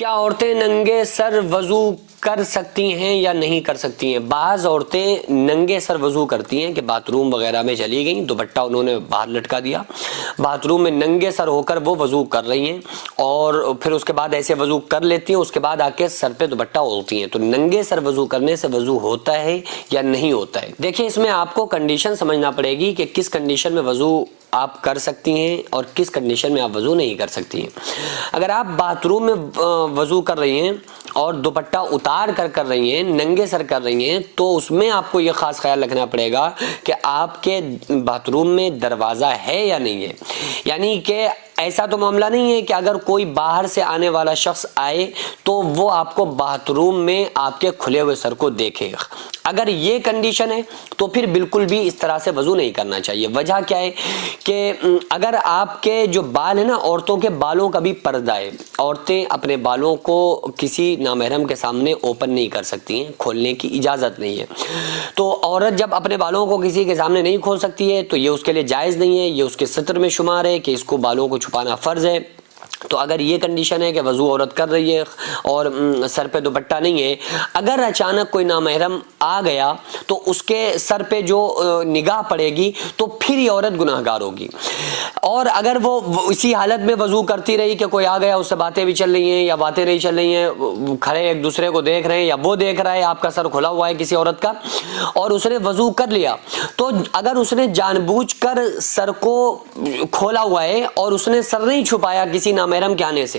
کیا عورتیں ننگے سر وضو کر سکتی ہیں یا نہیں کر سکتی ہیں؟ بعض عورتیں ننگے سر وضو کرتی ہیں کہ باتھ روم وغیرہ میں چلی گئیں، دوپٹہ انہوں نے باہر لٹکا دیا، باتھ روم میں ننگے سر ہو کر وہ وضو کر رہی ہیں اور پھر اس کے بعد ایسے وضو کر لیتی ہیں، اس کے بعد آ کے سر پہ دوپٹہ اوڑھتی ہیں۔ تو ننگے سر وضو کرنے سے وضو ہوتا ہے یا نہیں ہوتا ہے؟ دیکھیں، اس میں آپ کو کنڈیشن سمجھنا پڑے گی کہ کس کنڈیشن میں وضو آپ کر سکتی ہیں اور کس کنڈیشن میں آپ وضو نہیں کر سکتی ہیں۔ اگر آپ باتھ روم میں وضو کر رہی ہیں اور دوپٹہ اتار کر رہی ہیں، ننگے سر کر رہی ہیں، تو اس میں آپ کو یہ خاص خیال رکھنا پڑے گا کہ آپ کے باتھ روم میں دروازہ ہے یا نہیں ہے۔ یعنی کہ ایسا تو معاملہ نہیں ہے کہ اگر کوئی باہر سے آنے والا شخص آئے تو وہ آپ کو باتھ روم میں آپ کے کھلے ہوئے سر کو دیکھے۔ اگر یہ کنڈیشن ہے تو پھر بالکل بھی اس طرح سے وضو نہیں کرنا چاہیے۔ وجہ کیا ہے کہ اگر آپ کے جو بال ہیں نا، عورتوں کے بالوں کا بھی پردہ ہے، عورتیں اپنے بالوں کو کسی نامحرم کے سامنے اوپن نہیں کر سکتی ہیں، کھولنے کی اجازت نہیں ہے۔ تو عورت جب اپنے بالوں کو کسی کے سامنے نہیں کھول سکتی ہے تو یہ اس کے لیے جائز نہیں ہے، یہ اس کے ستر میں شمار ہے کہ اس کو بالوں کو چھپانا فرض ہے۔ تو اگر یہ کنڈیشن ہے کہ وضو عورت کر رہی ہے اور سر پہ دوپٹہ نہیں ہے، اگر اچانک کوئی نامحرم آ گیا تو اس کے سر پہ جو نگاہ پڑے گی تو پھر یہ عورت گناہ گار ہوگی۔ اور اگر وہ اسی حالت میں وضو کرتی رہی کہ کوئی آ گیا، اس سے باتیں بھی چل رہی ہیں یا باتیں نہیں چل رہی ہیں، کھڑے ایک دوسرے کو دیکھ رہے ہیں یا وہ دیکھ رہا ہے آپ کا سر کھلا ہوا ہے کسی عورت کا، اور اس نے وضو کر لیا، تو اگر اس نے جان بوجھ کر سر کو کھولا ہوا ہے اور اس نے سر نہیں چھپایا کسی نامحرم کے آنے سے،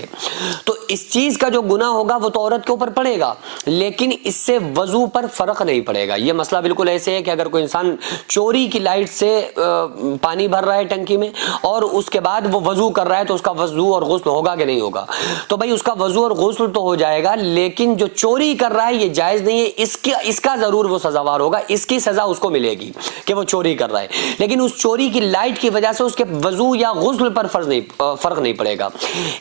تو اس چیز کا جو گناہ ہوگا وہ تو عورت کے اوپر پڑے گا، لیکن اس سے وضو پر فرق نہیں پڑے گا۔ یہ مسئلہ بالکل ایسے ہے کہ اگر کوئی انسان چوری کی لائٹ سے پانی بھر رہا ہے ٹنکی میں اور اس کے بعد وہ وضو کر رہا ہے تو اس کا وضو اور غسل ہوگا کہ نہیں ہوگا؟ تو بھائی اس کا وضو اور غسل تو ہو جائے گا، لیکن جو چوری کر رہا ہے یہ جائز نہیں ہے، اس کا ضرور وہ سزاوار ہوگا، اس کی سزا اس کو ملے گی کہ وہ چوری کر رہا ہے، لیکن اس چوری کی لائٹ کی وجہ سے اس کے وضو یا غسل پر فرق نہیں پڑے گا۔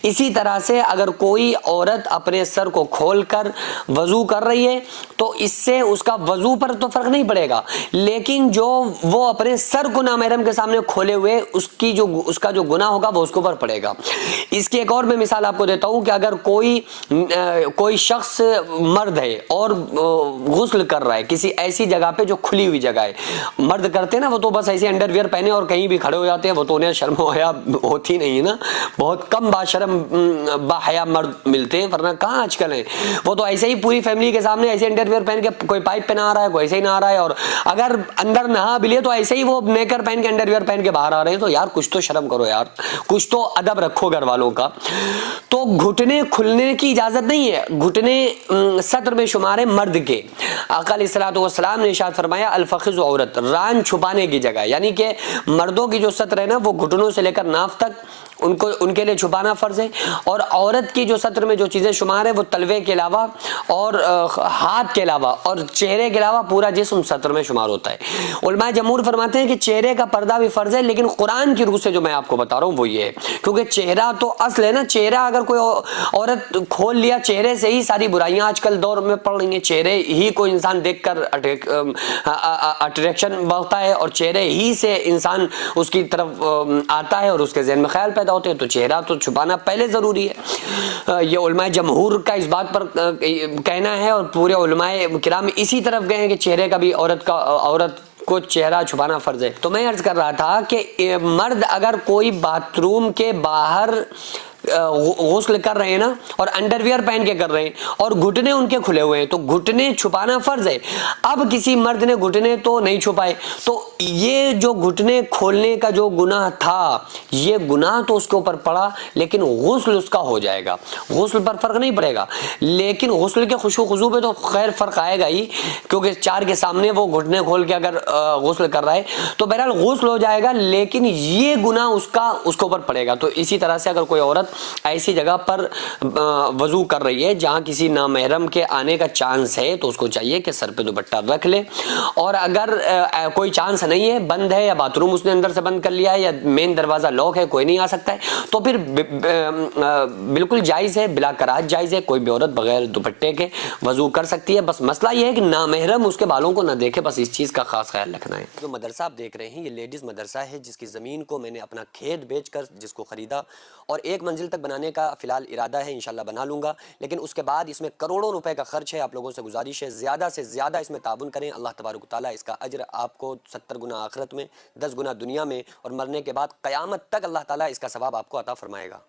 اسی طرح سے اگر کوئی عورت اپنے سر کو کھول کر وضو کر رہی ہے تو اس سے اس کا وضو پر تو فرق نہیں پڑے گا، لیکن جو وہ اپنے سر کو نامحرم کے سامنے کھولے ہوئے اس کا جو گناہ ہوگا وہ اس کے اوپر پڑے گا۔ اس کی ایک اور میں مثال آپ کو دیتا ہوں کہ اگر کوئی شخص مرد ہے اور غسل کر رہا ہے کسی ایسی جگہ پہ جو کھلی ہوئی جگہ ہے، مرد کرتے ہیں نا وہ تو بس ایسے انڈر ویئر پہنے اور کہیں بھی کھڑے ہو جاتے ہیں، وہ تو انہیں شرم و حیا ہوتی نہیں ہے نا، بہت کم باشرم باحیا مرد ملتے ہیں، ورنہ کہاں آج کل ہیں، وہ تو ایسے ہی پوری فیملی کے سامنے ایسے انڈر ویئر پہن کے، کوئی پائپ پہ نہا رہا ہے، کوئی ایسے ہی نہا رہا ہے، اور اگر اندر نہا بھی لیے تو ایسے ہی وہ نیکر پہن کے انڈر ویئر پہن کے باہر آ رہے ہیں۔ تو یار کچھ تو شرم کرو یار، کچھ تو ادب رکھو گھر والوں کا۔ تو گھٹنے کھلنے کی اجازت نہیں ہے، گھٹنے سطر میں شمار ہے مرد کے۔ آقا علیہ الصلوۃ والسلام نے ارشاد فرمایا الفخذ عورت، ران چھپانے کی جگہ، یعنی کہ مردوں کی جو سطر ہے نا وہ گھٹنوں سے لے کر ناف تک ان کے لیے چھپانا فرض ہے، اور عورت کی جو سطر میں جو چیزیں شمار ہے وہ تلوے کے علاوہ اور ہاتھ کے علاوہ اور چہرے کے علاوہ پورا جسم سطر میں شمار ہوتا ہے۔ علماء جمہور فرماتے ہیں کہ چہرے کا پردہ بھی فرض ہے، لیکن قرآن کی روح سے جو میں آپ کو بتا رہا ہوں وہ یہ ہے، کیونکہ چہرہ تو اصل ہے نا، چہرہ اگر کوئی عورت کھول لیا، چہرے سے ہی ساری برائیاں آج کل دور میں پڑ رہی ہیں، چہرے ہی کو انسان دیکھ کر اٹریکشن بڑھتا ہے اور چہرے ہی سے انسان اس کی طرف آتا ہے اور اس کے ذہن میں خیال پیدا ہوتے ہیں، تو چہرہ تو چھپانا پہلے ضروری ہے۔ یہ علماء جمہور کا اس بات پر کہنا ہے اور پورے علماء کرام اسی طرف گئے ہیں کہ چہرے کا بھی عورت کو چہرہ چھپانا فرض ہے۔ تو میں عرض کر رہا تھا کہ مرد اگر کوئی باتھ روم کے باہر غسل کر رہے ہیں نا اور انڈر ویئر پہن کے کر رہے ہیں اور گھٹنے ان کے کھلے ہوئے ہیں تو گھٹنے چھپانا فرض ہے۔ اب کسی مرد نے گھٹنے تو نہیں چھپائے تو یہ جو گھٹنے کھولنے کا جو گناہ تھا یہ گناہ تو اس کے اوپر پڑا، لیکن غسل اس کا ہو جائے گا، غسل پر فرق نہیں پڑے گا، لیکن غسل کے خشوع خضوع پہ تو خیر فرق آئے گا ہی، کیونکہ چار کے سامنے وہ گھٹنے کھول کے اگر غسل کر رہا ہے تو بہرحال غسل ہو جائے گا، لیکن یہ گناہ اس کے اوپر پڑے گا۔ تو اسی طرح سے اگر کوئی عورت ایسی جگہ پر وضو کر رہی ہے جہاں کسی نامحرم کے آنے کا چانس ہے تو اس کو چاہیے کہ سر پہ دوپٹہ رکھ لے، اور اگر کوئی چانس نہیں ہے، بند ہے یا باتھ روم اس نے اندر سے بند کر لیا ہے یا مین دروازہ لاک ہے، کوئی نہیں آ سکتا ہے، تو پھر بالکل جائز ہے، بلا کراہت جائز ہے، کوئی بھی عورت بغیر دوپٹے کے وضو کر سکتی ہے۔ بس مسئلہ یہ ہے کہ نامحرم اس کے بالوں کو نہ دیکھے، بس اس چیز کا خاص خیال رکھنا ہے۔ جو مدرسہ آپ دیکھ رہے ہیں یہ لیڈیز مدرسہ ہے، جس کی زمین کو میں نے اپنا کھیت بیچ کر جس کو خریدا اور ایک منزل منزل تک بنانے کا فی الحال ارادہ ہے، انشاءاللہ بنا لوں گا، لیکن اس کے بعد اس میں کروڑوں روپے کا خرچ ہے۔ آپ لوگوں سے گزارش ہے زیادہ سے زیادہ اس میں تعاون کریں، اللہ تبارک و تعالیٰ اس کا اجر آپ کو 70 گنا آخرت میں، 10 گنا دنیا میں، اور مرنے کے بعد قیامت تک اللہ تعالیٰ اس کا ثواب آپ کو عطا فرمائے گا۔